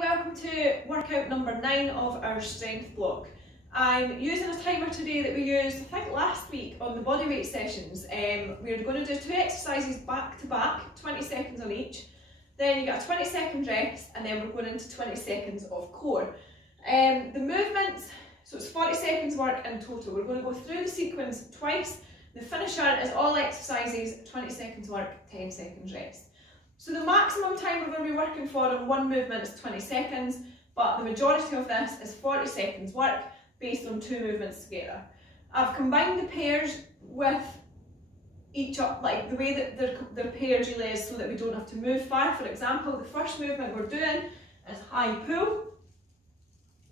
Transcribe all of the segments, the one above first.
welcome to workout number 9 of our strength block. I'm using a timer today that we used, I think, last week on the bodyweight sessions. We're going to do 2 exercises back to back, 20 seconds on each. Then you get a 20-second rest, and then we're going into 20 seconds of core. The movements, so it's 40 seconds work in total. We're going to go through the sequence twice. The finisher is all exercises, 20 seconds work, 10 seconds rest. So the maximum time we're going to be working for on one movement is 20 seconds, but the majority of this is 40 seconds work based on 2 movements together. I've combined the pairs with each up, like the way that they're paired really is so that we don't have to move far. For example, the first movement we're doing is high pull,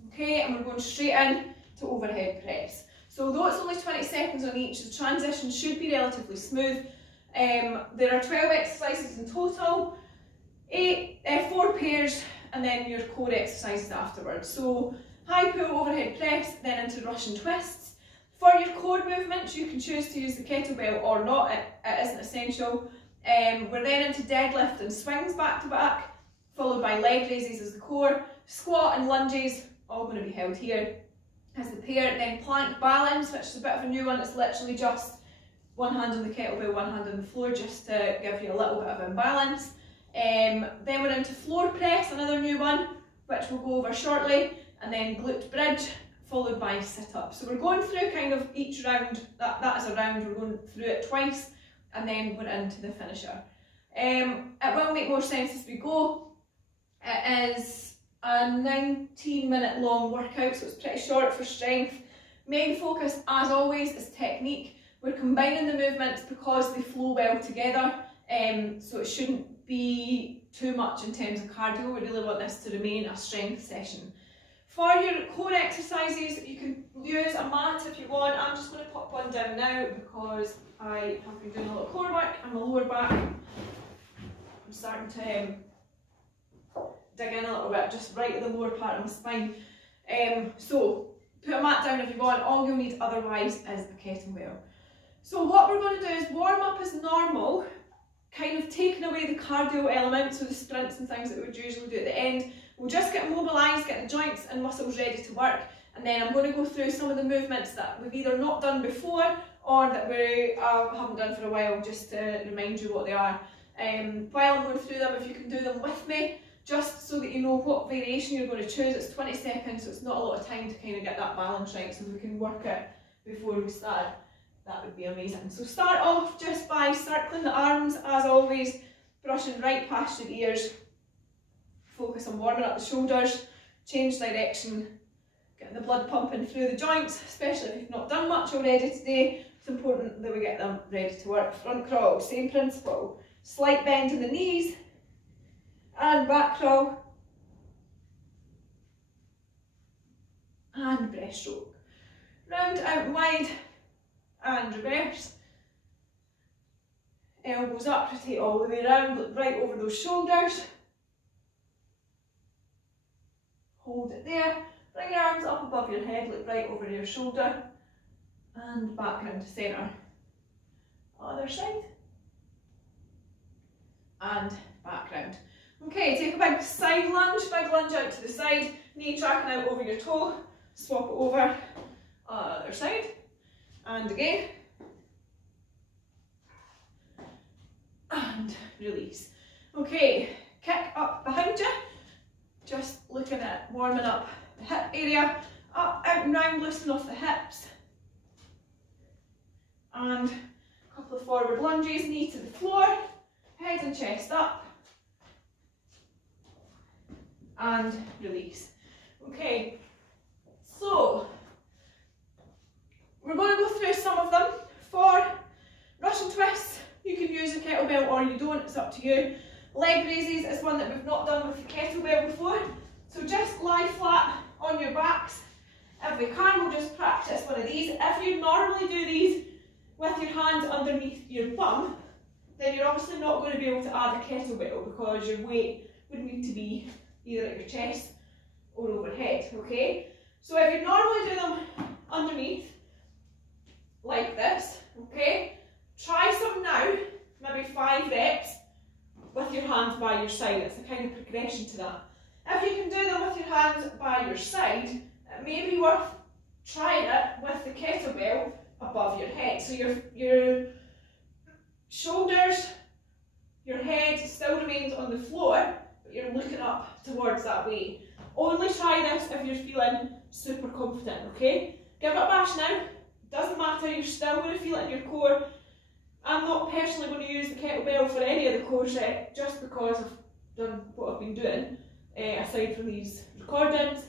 okay, and we're going straight in to overhead press. So although it's only 20 seconds on each, the transition should be relatively smooth. There are 12 exercises in total, 4 pairs, and then your core exercises afterwards. So high pull, overhead press, then into Russian twists. For your core movements, you can choose to use the kettlebell or not, it isn't essential. We're then into deadlift and swings back to back, followed by leg raises as the core, squat and lunges, all going to be held here as the pair, then plank balance, which is a bit of a new one. It's literally just one hand on the kettlebell, one hand on the floor, just to give you a little bit of imbalance. Then we're into floor press, another new one, which we'll go over shortly, and then glute bridge, followed by sit-up. So we're going through kind of each round, that is a round, we're going through it twice, and then we're into the finisher. It will make more sense as we go. It is a 19-minute long workout, so it's pretty short for strength. Main focus, as always, is technique. We're combining the movements because they flow well together, so it shouldn't be too much in terms of cardio. We really want this to remain a strength session. For your core exercises, you can use a mat if you want. I'm just going to pop one down now because I have been doing a lot of core work and my lower back. I'm starting to dig in a little bit, just right at the lower part of my spine. So put a mat down if you want. All you'll need otherwise is a kettlebell. So what we're going to do is warm up as normal, kind of taking away the cardio element, so the sprints and things that we would usually do at the end. We'll just get mobilised, get the joints and muscles ready to work, and then I'm going to go through some of the movements that we've either not done before or that we haven't done for a while, just to remind you what they are. While I'm going through them, if you can do them with me, just so that you know what variation you're going to choose. It's 20 seconds, so it's not a lot of time to kind of get that balance right, so we can work it before we start. That would be amazing. So start off just by circling the arms, as always, brushing right past your ears. Focus on warming up the shoulders, change direction, getting the blood pumping through the joints, especially if you've not done much already today. It's important that we get them ready to work. Front crawl, same principle. Slight bend in the knees, and back crawl, and breaststroke. Round out and wide, and reverse. Elbows up, rotate all the way around, look right over those shoulders. Hold it there, bring your arms up above your head, look right over your shoulder, and back into centre. Other side, and back round. Okay, take a big side lunge, big lunge out to the side, knee tracking out over your toe, swap it over, other side, and again, and release. Okay, kick up behind you, just looking at warming up the hip area, up, out and round, loosen off the hips, and a couple of forward lunges, knee to the floor, head and chest up, and release. Okay, so we're going to go through some of them. For Russian twists, you can use a kettlebell or you don't, it's up to you. Leg raises is one that we've not done with the kettlebell before, so just lie flat on your backs. If we can, we'll just practice one of these. If you normally do these with your hands underneath your bum, then you're obviously not going to be able to add a kettlebell because your weight would need to be either at your chest or overhead, okay? So if you normally do them underneath, like this, okay? Try some now, maybe 5 reps with your hands by your side. It's a kind of progression to that. If you can do them with your hands by your side, it may be worth trying it with the kettlebell above your head. So your shoulders, your head still remains on the floor, but you're looking up towards that way. Only try this if you're feeling super confident, okay? Give it a bash now. Doesn't matter, you're still going to feel it in your core. I'm not personally going to use the kettlebell for any of the core set just because I've done what I've been doing, aside from these recordings,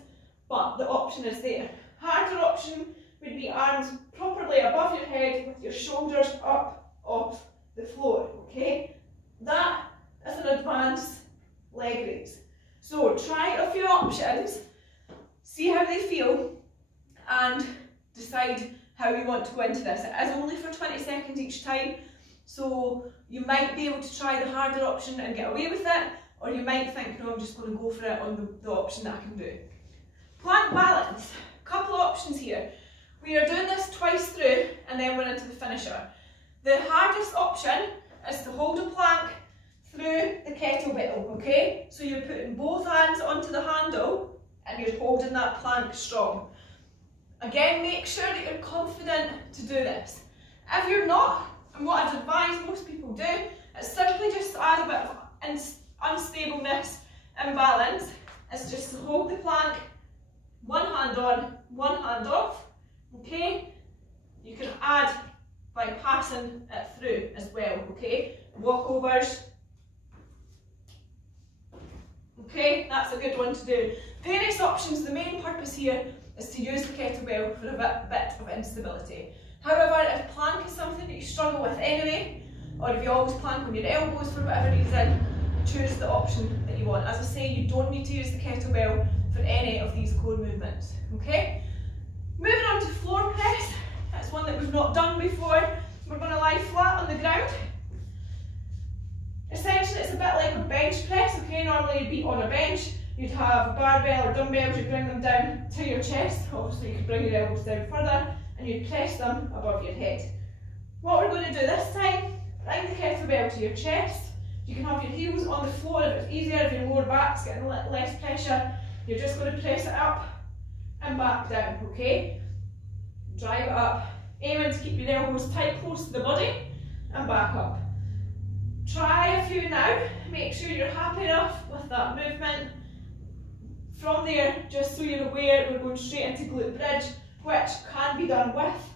but the option is there. Harder option would be arms properly above your head with your shoulders up off the floor, okay? That is an advanced leg raise. So try a few options, see how they feel, and decide how you want to go into this. It is only for 20 seconds each time, so you might be able to try the harder option and get away with it, or you might think, no, I'm just going to go for it on the option that I can do. Plank balance. Couple of options here. We are doing this twice through and then we're into the finisher. The hardest option is to hold a plank through the kettlebell, okay? So you're putting both hands onto the handle and you're holding that plank strong. Again, make sure that you're confident to do this. If you're not, and what I'd advise most people do, is simply just to add a bit of unstableness and balance. It's just to hold the plank, one hand on, one hand off, okay? You can add by passing it through as well, okay? Walkovers. Okay, that's a good one to do. Various options, the main purpose here is to use the kettlebell for a bit of instability. However, if plank is something that you struggle with anyway, or if you always plank on your elbows for whatever reason, choose the option that you want. As I say, you don't need to use the kettlebell for any of these core movements, okay? Moving on to floor press, that's one that we've not done before. We're going to lie flat on the ground. Essentially, it's a bit like a bench press, okay? Normally you'd be on a bench, you'd have a barbell or dumbbells, you'd bring them down to your chest. Obviously you could bring your elbows down further and you'd press them above your head. What we're going to do this time, bring the kettlebell to your chest. You can have your heels on the floor if it's easier, if your lower back's getting less pressure. You're just going to press it up and back down, okay? Drive it up, aiming to keep your elbows tight close to the body and back up. Try a few now, make sure you're happy enough with that movement. From there, just so you're aware, we're going straight into glute bridge, which can be done with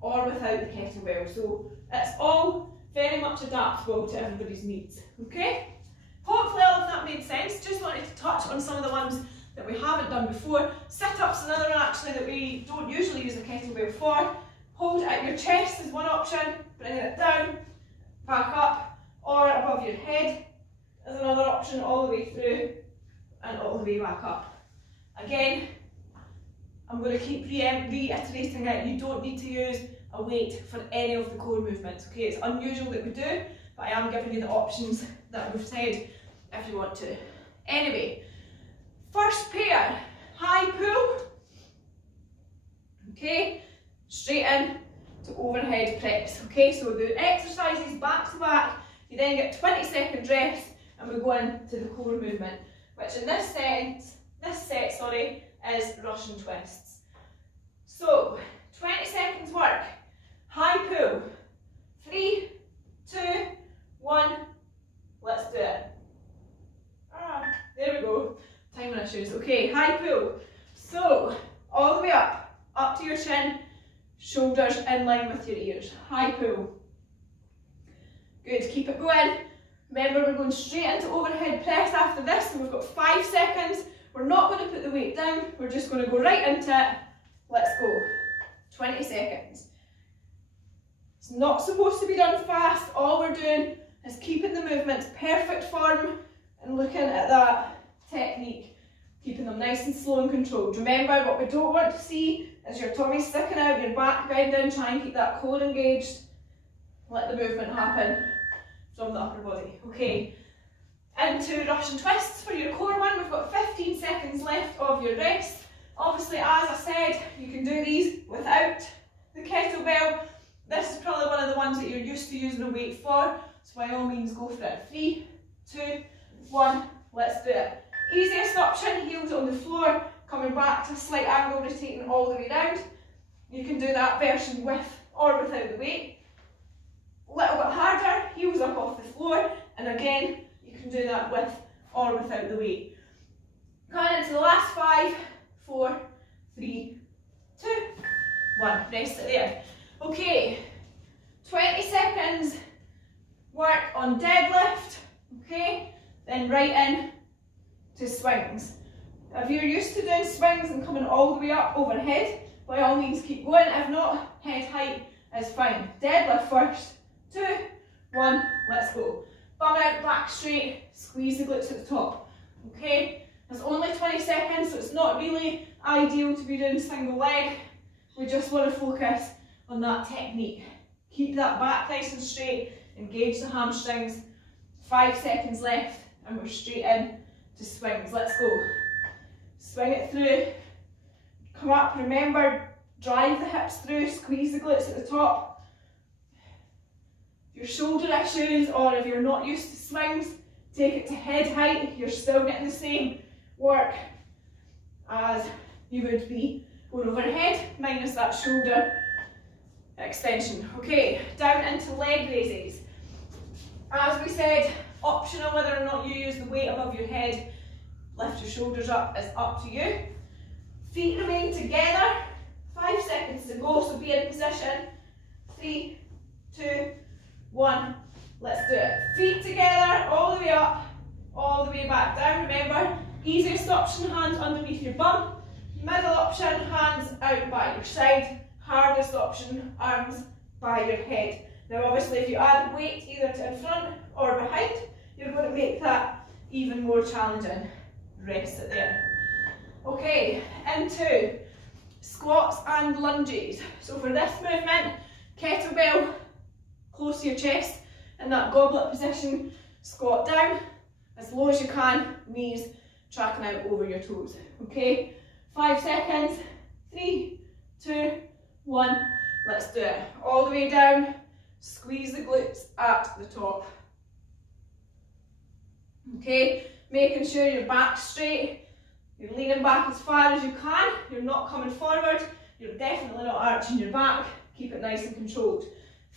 or without the kettlebell. So it's all very much adaptable to everybody's needs, okay? Hopefully all of that made sense. Just wanted to touch on some of the ones that we haven't done before. Sit-ups, another one actually that we don't usually use a kettlebell for. Hold it at your chest is one option, bringing it down, back up, or above your head is another option, all the way through and all the way back up. Again, I'm going to keep reiterating it, you don't need to use a weight for any of the core movements, okay? It's unusual that we do, but I am giving you the options that we've said if you want to. Anyway, first pair, high pull, okay? Straight in to overhead press, okay? So the exercises back to back, you then get 20-second rest and we go into the core movement, which in this set, is Russian twists. So, 20 seconds work, high pull, 3, 2, 1, let's do it. There we go, timing issues. Okay, high pull. So, all the way up to your chin, shoulders in line with your ears, high pull. Good, keep it going. Remember, we're going straight into overhead press after this, and we've got 5 seconds. We're not going to put the weight down, we're just going to go right into it. Let's go. 20 seconds. It's not supposed to be done fast. All we're doing is keeping the movements perfect form and looking at that technique, keeping them nice and slow and controlled. Remember, what we don't want to see is your tummy sticking out, your back bending, try and keep that core engaged. Let the movement happen from the upper body. Okay, into Russian twists for your core one. We've got 15 seconds left of your rest. Obviously, as I said, you can do these without the kettlebell. This is probably one of the ones that you're used to using a weight for, so by all means go for it. 3, 2, 1, let's do it. Easiest option, heels on the floor, coming back to a slight angle, rotating all the way round. You can do that version with or without the weight. A little bit harder, heels up off the floor, and again, you can do that with or without the weight. Coming into the last 5, 4, 3, 2, 1. Rest it there. Okay, 20 seconds work on deadlift, okay, then right in to swings. If you're used to doing swings and coming all the way up overhead, by all means keep going. If not, head height is fine. Deadlift first. 2, 1, let's go. Bum out, back straight, squeeze the glutes at the top. Okay, it's only 20 seconds, so it's not really ideal to be doing single leg. We just want to focus on that technique. Keep that back nice and straight, engage the hamstrings. 5 seconds left, and we're straight in to swings. Let's go. Swing it through. Come up, remember, drive the hips through, squeeze the glutes at the top. If your shoulder issues, or if you're not used to swings, take it to head height. You're still getting the same work as you would be going overhead, minus that shoulder extension. Okay, down into leg raises. As we said, optional whether or not you use the weight above your head. Lift your shoulders up is up to you. Feet remain together. 5 seconds to go, so be in position. 3, 2, 1. Let's do it. Feet together, all the way up, all the way back down. Remember, easiest option, hands underneath your bum. Middle option, hands out by your side. Hardest option, arms by your head. Now obviously if you add weight either to in front or behind, you're going to make that even more challenging. Rest it there. Okay, into squats and lunges. So for this movement, kettlebell close to your chest in that goblet position, squat down as low as you can, knees tracking out over your toes. Okay, 5 seconds, 3, 2, 1, let's do it. All the way down, squeeze the glutes at the top. Okay, making sure your back's straight, you're leaning back as far as you can, you're not coming forward, you're definitely not arching your back, keep it nice and controlled.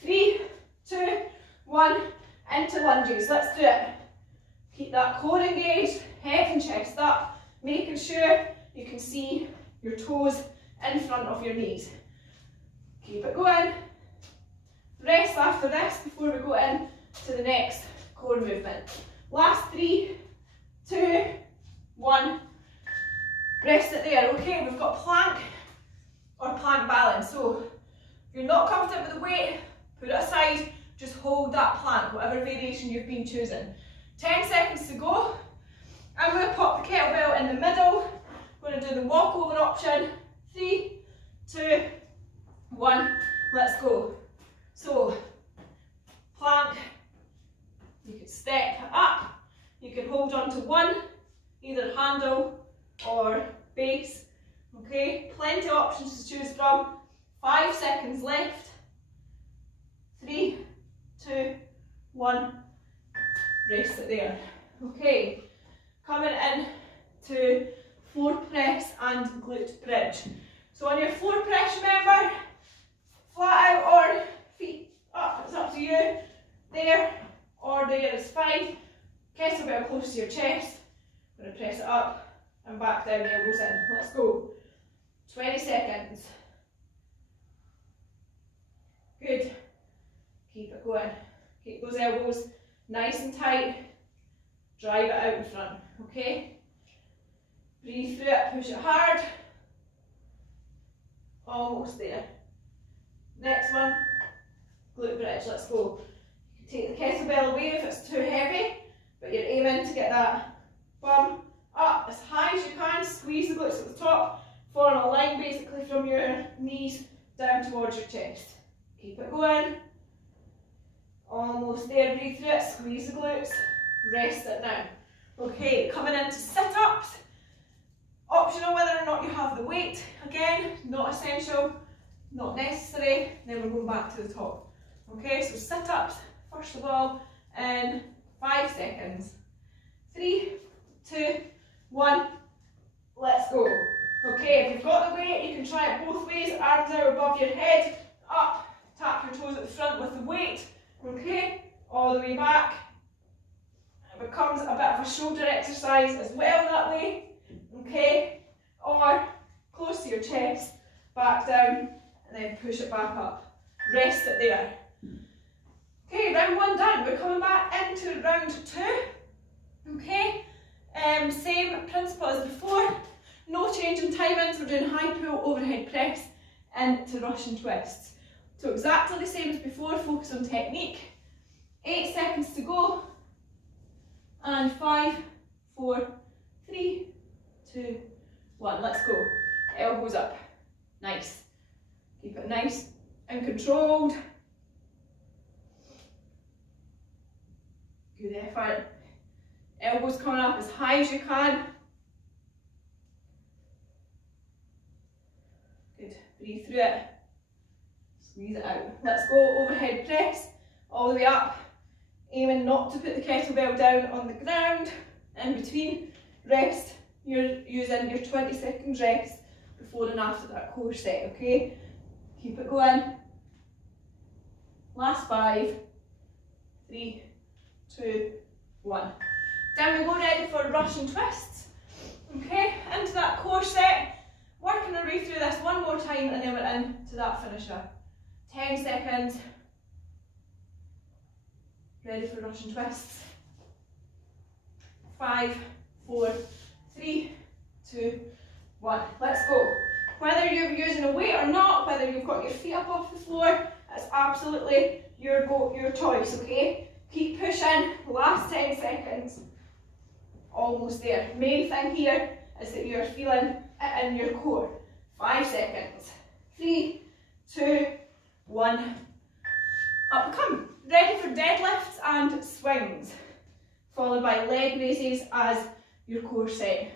3, 2, 1, into lunges, let's do it. Keep that core engaged, head and chest up, making sure you can see your toes in front of your knees. Keep it going. Rest after this before we go in to the next core movement. Last 3, 2, 1. Rest it there. Okay, we've got plank or plank balance. So if you're not comfortable with the weight, put it aside. Just hold that plank, whatever variation you've been choosing. 10 seconds to go. I'm going to pop the kettlebell in the middle. We're going to do the walkover option. 3, 2, 1. Let's go. So, plank. You can step up. You can hold on to one, either handle or base. Okay, plenty of options to choose from. 5 seconds left. 3, 2, 1. Rest it there. Okay, coming in to floor press and glute bridge. So on your floor press, remember, flat out or feet up, it's up to you. There or there is fine. Kettlebell close to your chest. I'm going to press it up and back down, elbows in. Let's go. 20 seconds. Good. Keep it going. Keep those elbows nice and tight. Drive it out in front, okay? Breathe through it, push it hard. Almost there. Next one, glute bridge, let's go. You can take the kettlebell away if it's too heavy, but you're aiming to get that bum up as high as you can, squeeze the glutes at the top, form a line basically from your knees down towards your chest. Keep it going. Almost there, breathe through it, squeeze the glutes, rest it now. Okay, coming into sit-ups. Optional whether or not you have the weight. Again, not essential, not necessary. Then we're going back to the top. Okay, so sit-ups, first of all, in 5 seconds. 3, 2, 1, let's go. Okay, if you've got the weight, you can try it both ways, arms out above your head, up, tap your toes at the front with the weight, okay, all the way back. It becomes a bit of a shoulder exercise as well that way, okay, or close to your chest, back down, and then push it back up. Rest it there. Okay, round 1 done. We're coming back into round 2, okay, same principle as before. No change in timings, we're doing high pull, overhead press into Russian twists. So exactly the same as before, focus on technique. 8 seconds to go. And 5, 4, 3, 2, 1. Let's go. Elbows up. Nice. Keep it nice and controlled. Good effort. Elbows coming up as high as you can. Good. Breathe through it. Squeeze it out. Let's go. Overhead press all the way up. Aiming not to put the kettlebell down on the ground. In between, rest. You're using your 20-second rest before and after that core set, okay? Keep it going. Last 5, 3, 2, 1. Down we go, ready for Russian twists. Okay, into that core set. Working our way through this one more time and then we're into that finisher. 10 seconds. Ready for Russian twists. 5, 4, 3, 2, 1. Let's go. Whether you're using a weight or not, whether you've got your feet up off the floor, it's absolutely your choice, okay? Keep pushing. Last 10 seconds. Almost there. Main thing here is that you're feeling it in your core. 5 seconds. 3, 2, 1. Up we come. Ready for deadlifts and swings, followed by leg raises as your core set.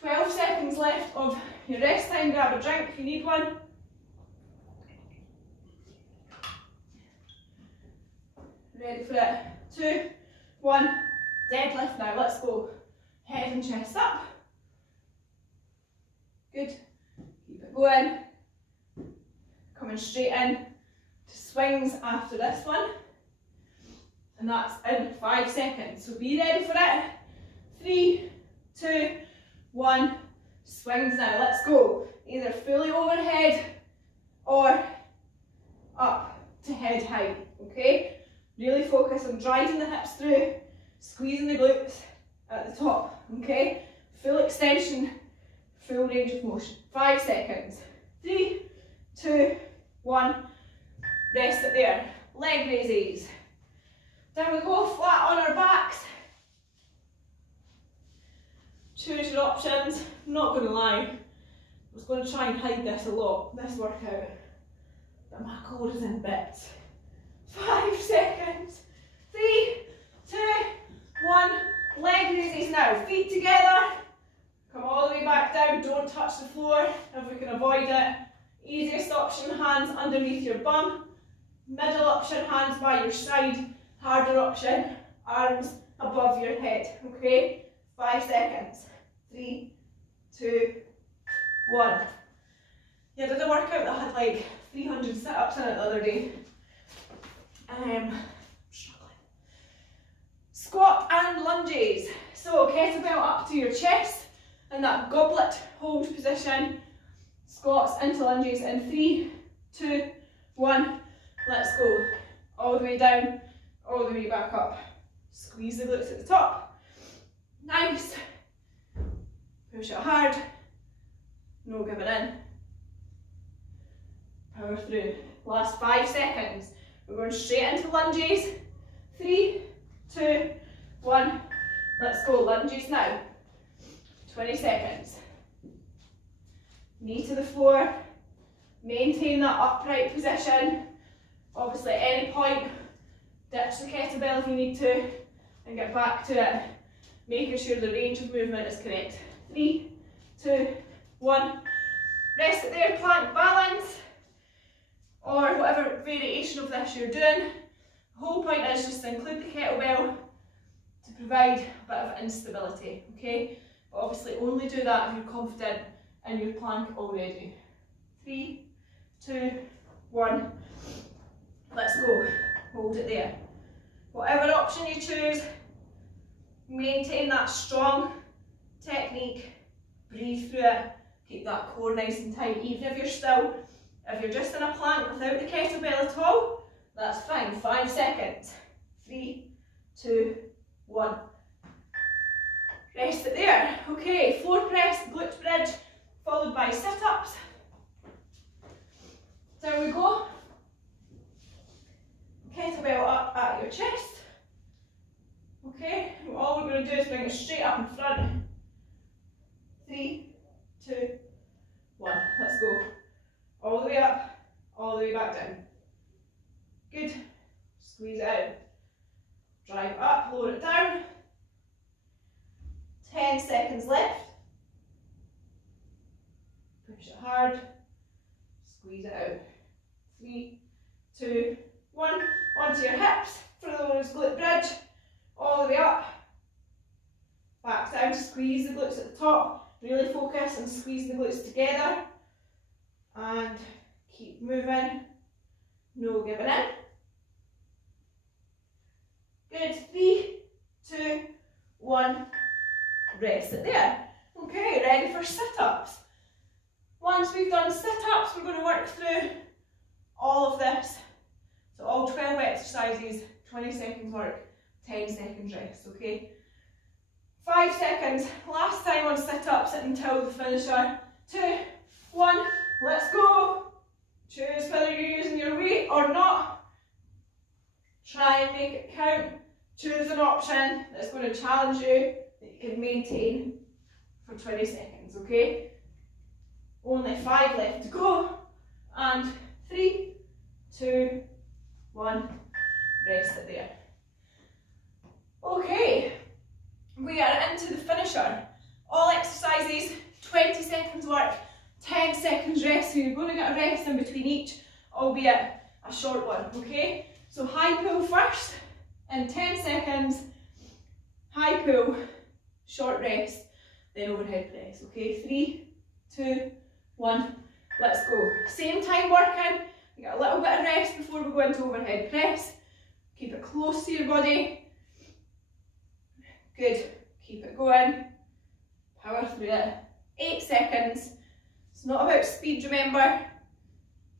12 seconds left of your rest time. Grab a drink if you need one. Ready for it. 2, 1. Deadlift now. Let's go. Head and chest up. Good. Keep it going. Coming straight in to swings after this one. And that's in 5 seconds. So be ready for it. 3, 2, 1. Swings now. Let's go. Either fully overhead or up to head height. Okay? Really focus on driving the hips through, squeezing the glutes at the top. Okay? Full extension, full range of motion. 5 seconds. 3, 2, 1. Rest it there. Leg raises. Down we go, flat on our backs. Choose your options. I'm not going to lie, I was going to try and hide this a lot, this workout, but my core is in bits. 5 seconds. 3, 2, 1. Leg raises now. Feet together. Come all the way back down. Don't touch the floor if we can avoid it. Easiest option, hands underneath your bum. Middle option, hands by your side. Harder option, arms above your head. Okay? 5 seconds. 3, 2, 1. Yeah, I did a workout that had like 300 sit-ups in it the other day. Struggling. Squat and lunges. So kettlebell up to your chest in that goblet hold position. Squats into lunges in 3, 2, 1. Let's go. All the way down, all the way back up. Squeeze the glutes at the top. Nice. Push it hard. No giving in. Power through. Last 5 seconds. We're going straight into lunges. 3, 2, 1. Let's go. Lunges now. 20 seconds. Knee to the floor. Maintain that upright position. Obviously at any point, ditch the kettlebell if you need to and get back to it, making sure the range of movement is correct. 3, 2, 1. Rest it there, plank balance, or whatever variation of this you're doing. The whole point is just to include the kettlebell to provide a bit of instability, okay? But obviously only do that if you're confident in your plank already. 3, 2, 1, let's go. Hold it there. Whatever option you choose, maintain that strong technique, breathe through it, keep that core nice and tight, even if you're just in a plank without the kettlebell at all, that's fine. 5 seconds. 3, 2, 1. Rest it there. Okay, floor press, glute bridge, followed by sit-ups. There we go. Kettlebell up at your chest. Okay, all we're going to do is bring it straight up in front. 3, 2, 1. Let's go. All the way up, all the way back down. Good. Squeeze it out. Drive up, lower it down. 10 seconds left. Push it hard. Squeeze it out. 3, 2, 1. Onto your hips for those glute bridge. All the way up. Back down. Squeeze the glutes at the top. Really focus and squeeze the glutes together. And keep moving. No giving in. Good. 3, 2, 1. Rest it there. Okay, ready for sit-ups. Once we've done sit-ups, we're going to work through all of this. So all 12 exercises, 20 seconds work, 10 seconds rest, okay? 5 seconds, last time on sit-ups until the finisher. 2, 1, let's go. Choose whether you're using your weight or not. Try and make it count. Choose an option that's going to challenge you, that you can maintain for 20 seconds, okay? Only 5 left to go. And 3, 2, 1, rest it there. Okay, we are into the finisher. All exercises, 20 seconds work, 10 seconds rest. So you're going to get a rest in between each, albeit a short one, okay? So high pull first, in 10 seconds, high pull, short rest, then overhead press, okay? 3, 2, 1, let's go. Same time working, you get a little bit of rest before we go into overhead press. Keep it close to your body. Good, keep it going. Power through it. 8 seconds. It's not about speed, remember.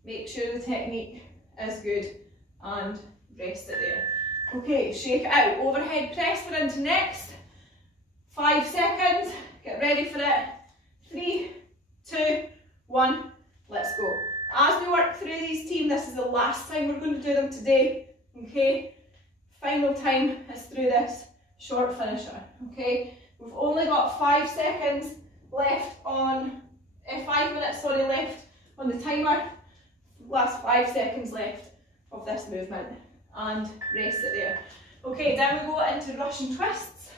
Make sure the technique is good and rest it there. Okay, shake it out. Overhead press we're into next. 5 seconds. Get ready for it. 3, 2, 1. Let's go. As we work through these team, this is the last time we're going to do them today. Okay, final time is through this short finisher. Okay, we've only got 5 seconds left on, 5 minutes, sorry, left on the timer. Last 5 seconds left of this movement, and rest it there. Okay, then we go into Russian twists.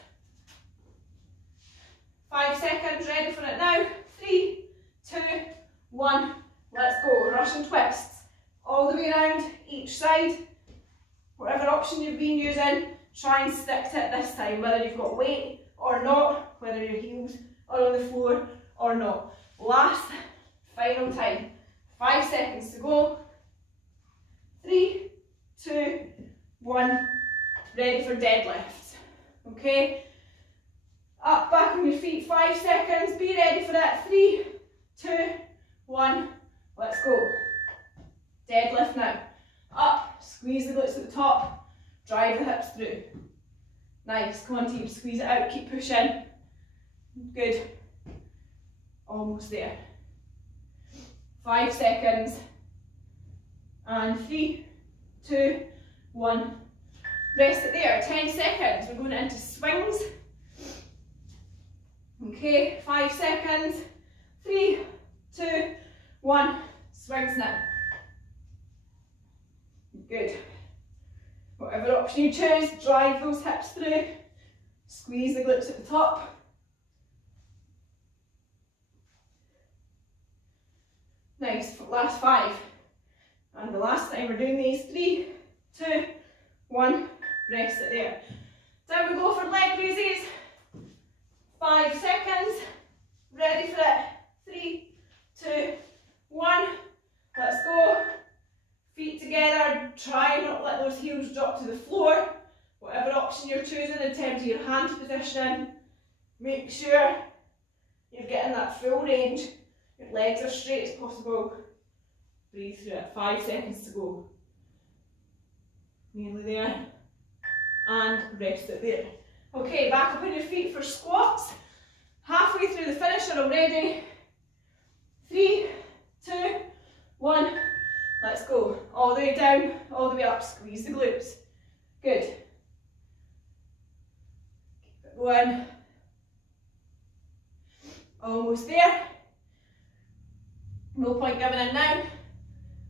5 seconds, ready for it now. 3, 2, 1, let's go. Russian twists. All the way around each side. Whatever option you've been using, try and stick to it this time, whether you've got weight or not, whether your heels are on the floor or not. Last, final time. 5 seconds to go. 3, 2, 1, ready for deadlifts. Okay, up, back on your feet, 5 seconds, be ready for that. 3, 2, 1, let's go. Deadlift now. Up, squeeze the glutes at the top, drive the hips through. Nice, come on team, squeeze it out, keep pushing. Good, almost there. 5 seconds, and 3, 2, 1, rest it there. 10 seconds, we're going into swings. Okay, 5 seconds, 3, 2, 1, swings now. Good. Whatever option you choose, drive those hips through, squeeze the glutes at the top. Nice, last 5. And the last time we're doing these, 3, 2, 1, rest it there. Down we go for leg 5 seconds. Ready for it. 3, 2, 1. Let's go. Feet together. Try and not let those heels drop to the floor. Whatever option you're choosing in terms of your hand positioning, make sure you're getting that full range. Your legs are straight as possible. Breathe through it. 5 seconds to go. Nearly there. And rest it there. Okay, back up on your feet for squats. Halfway through the finisher already. 3, 2, 1. Let's go. All the way down, all the way up. Squeeze the glutes. Good. Keep it going. Almost there. No point giving in now.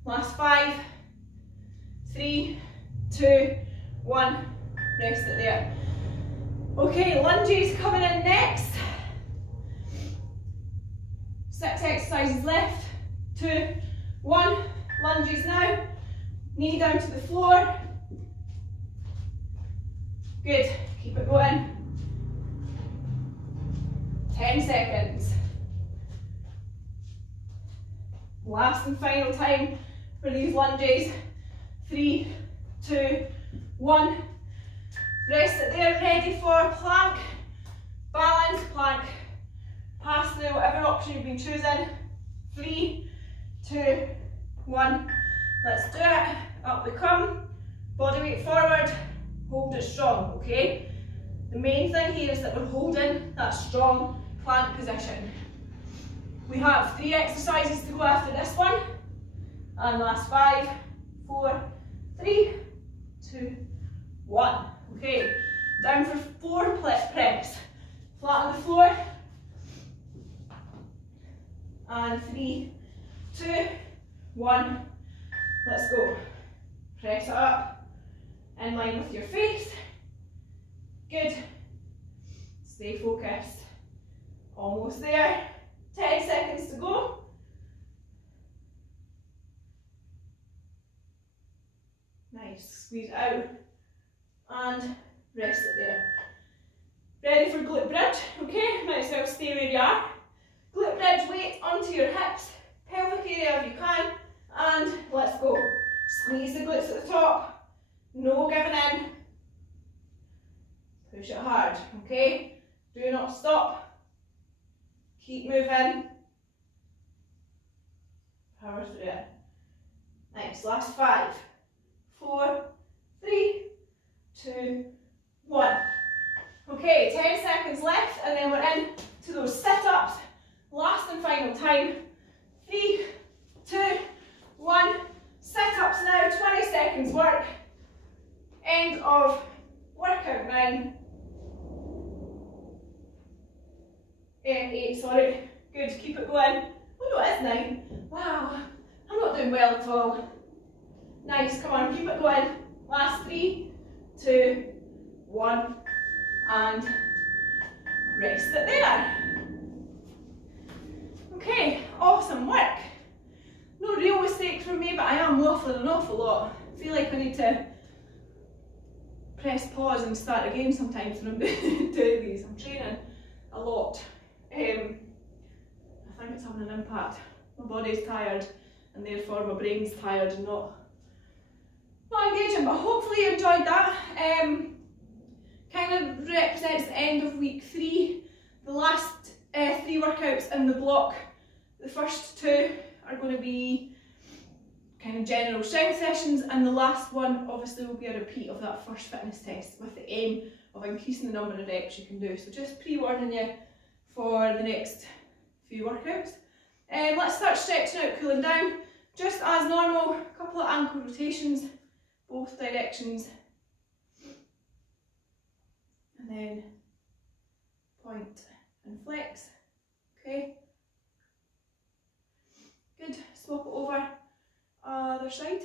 Last 5, 3, 2, 1. Rest it there. Okay, lunges coming in next. 6 exercises left. 2, 1. Lunges now. Knee down to the floor. Good. Keep it going. 10 seconds. Last and final time for these lunges. 3, 2, 1. Rest it there, ready for plank, balance, plank, pass through, whatever option you've been choosing. 3, 2, 1. Let's do it. Up we come. Body weight forward. Hold it strong, okay? The main thing here is that we're holding that strong plank position. We have 3 exercises to go after this one. And last 5, 4, 3, 2, 1. Okay, down for 4 preps. Flat on the floor. And 3, 2, 1. Let's go. Press it up. In line with your face. Good. Stay focused. Almost there. 10 seconds to go. Nice. Squeeze it out. And rest it there. Ready for glute bridge. Okay, might as well stay where you are. Glute bridge, weight onto your hips, pelvic area if you can, and let's go. Squeeze the glutes at the top. No giving in. Push it hard, okay? Do not stop. Keep moving. Power through it. Nice. Last 5, 4, 3, 2, 1. Okay, 10 seconds left, and then we're in to those sit-ups. Last and final time. 3, 2, 1. Sit-ups now, 20 seconds work. End of workout 9. 8, sorry. Good, keep it going. Oh no, it is 9. Wow, I'm not doing well at all. Nice, come on, keep it going. Last 3, 2, 1, and rest it there. Okay, awesome work. No real mistakes from me, but I am waffling an awful lot. I feel like I need to press pause and start again sometimes when I'm doing these. I'm training a lot. I think it's having an impact. My body's tired and therefore my brain's tired and not engaging, but hopefully you enjoyed that. Kind of represents the end of week 3. The last 3 workouts in the block, the first 2 are going to be kind of general strength sessions, and the last one obviously will be a repeat of that first fitness test with the aim of increasing the number of reps you can do. So just pre-warning you for the next few workouts. Let's start stretching out, cooling down. Just as normal, a couple of ankle rotations, both directions. And then point and flex. Okay. Good. Swap it over. Other side.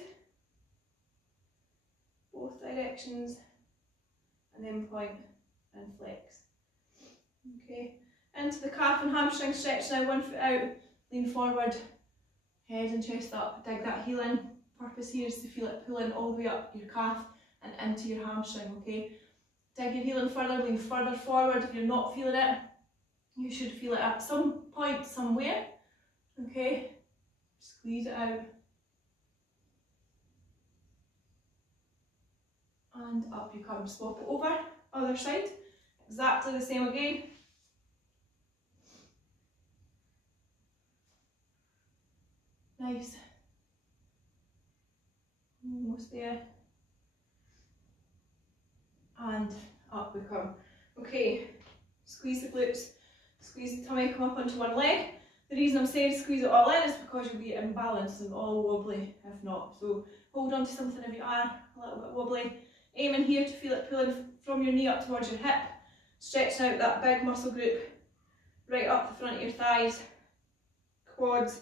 Both directions. And then point and flex. Okay. Into the calf and hamstring stretch now. 1 foot out. Lean forward. Head and chest up. Dig that heel in. Purpose here is to feel it pulling all the way up your calf and into your hamstring. Okay. Dig your heel in further. Lean further forward if you're not feeling it. You should feel it at some point somewhere. Okay, squeeze it out. And up you come, swap it over, other side, exactly the same again. Nice. Almost there. And up we come. Okay, squeeze the glutes, squeeze the tummy, come up onto one leg. The reason I'm saying squeeze it all in is because you'll be imbalanced and all wobbly if not. So hold on to something if you are a little bit wobbly. Aim in here to feel it pulling from your knee up towards your hip. Stretching out that big muscle group right up the front of your thighs, quads.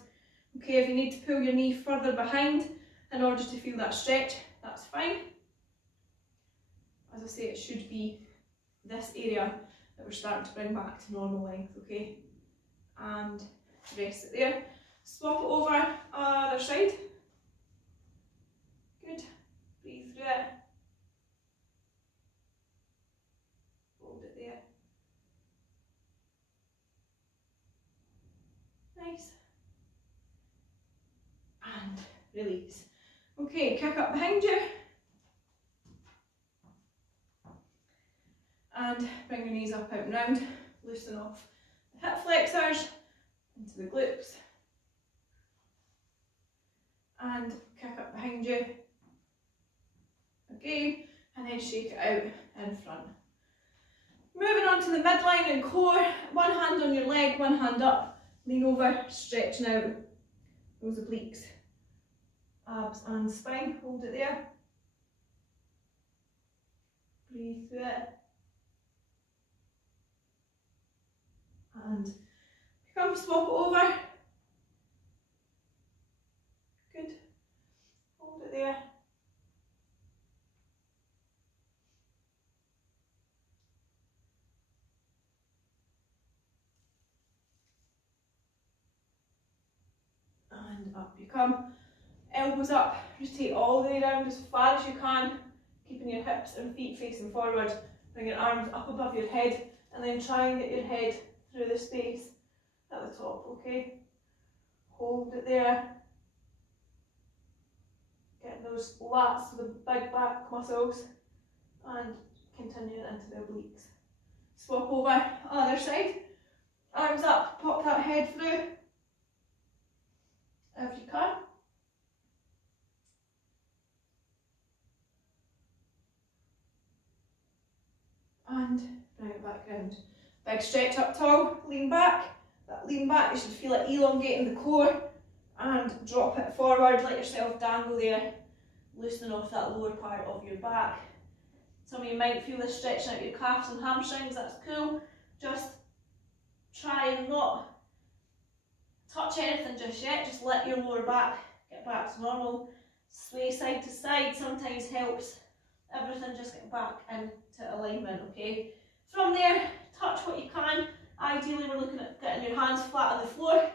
Okay, if you need to pull your knee further behind in order to feel that stretch, that's fine. As I say, it should be this area that we're starting to bring back to normal length, okay? And rest it there. Swap it over other side. Good. Breathe through it. Hold it there. Nice. And release. Okay, kick up behind you. And bring your knees up, out and round. Loosen off the hip flexors into the glutes. And kick up behind you. Again, and then shake it out in front. Moving on to the midline and core. One hand on your leg, one hand up. Lean over, stretching out those obliques, abs and spine. Hold it there. Breathe through it. And come swap it over. Good. Hold it there. And up you come. Elbows up. Rotate all the way around as far as you can, keeping your hips and feet facing forward. Bring your arms up above your head and then try and get your head through the space at the top, okay? Hold it there. Getting those lats, the big back muscles, and continuing into the obliques. Swap over, other side. Arms up, pop that head through if you can. And bring it back round. Big stretch up tall, lean back. That lean back, you should feel it elongating the core. And drop it forward, let yourself dangle there, loosening off that lower part of your back. Some of you might feel this stretching out your calves and hamstrings, that's cool. Just try and not touch anything just yet, just let your lower back get back to normal. Sway side to side sometimes helps everything just get back into alignment, okay? From there, touch what you can. Ideally we're looking at getting your hands flat on the floor.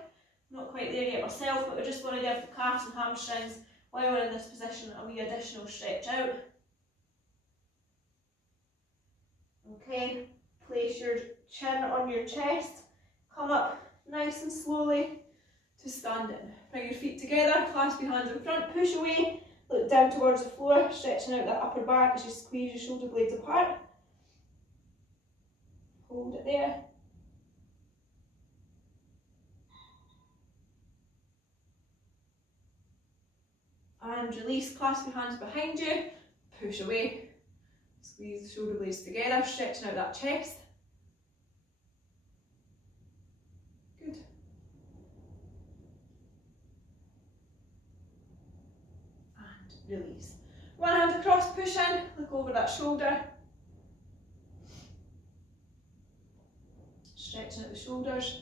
Not quite there yet myself, but we're just going to give the calves and hamstrings, while we're in this position, a wee additional stretch out. Okay, place your chin on your chest, come up nice and slowly to stand in. Bring your feet together, clasp your hands in front, push away, look down towards the floor, stretching out that upper back as you squeeze your shoulder blades apart. Hold it there. And release, clasp your hands behind you, push away, squeeze the shoulder blades together, stretching out that chest. Good. And release. One hand across, push in, look over that shoulder. Stretching out the shoulders.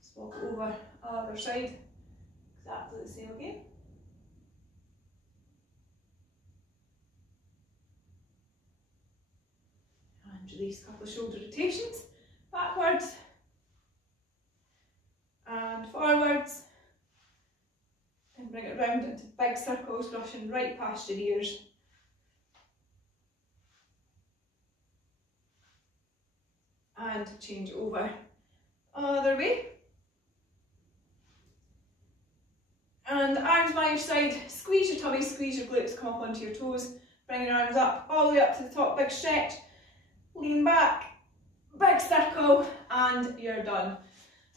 Swap over other side, exactly the same again. And release, a couple of shoulder rotations, backwards and forwards. And bring it round into big circles, brushing right past your ears. and change over. Other way. And arms by your side, squeeze your tummy, squeeze your glutes, come up onto your toes, bring your arms up, all the way up to the top, big stretch, lean back, big circle, and you're done.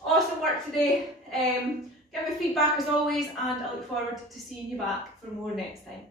Awesome work today. Give me feedback as always, and I look forward to seeing you back for more next time.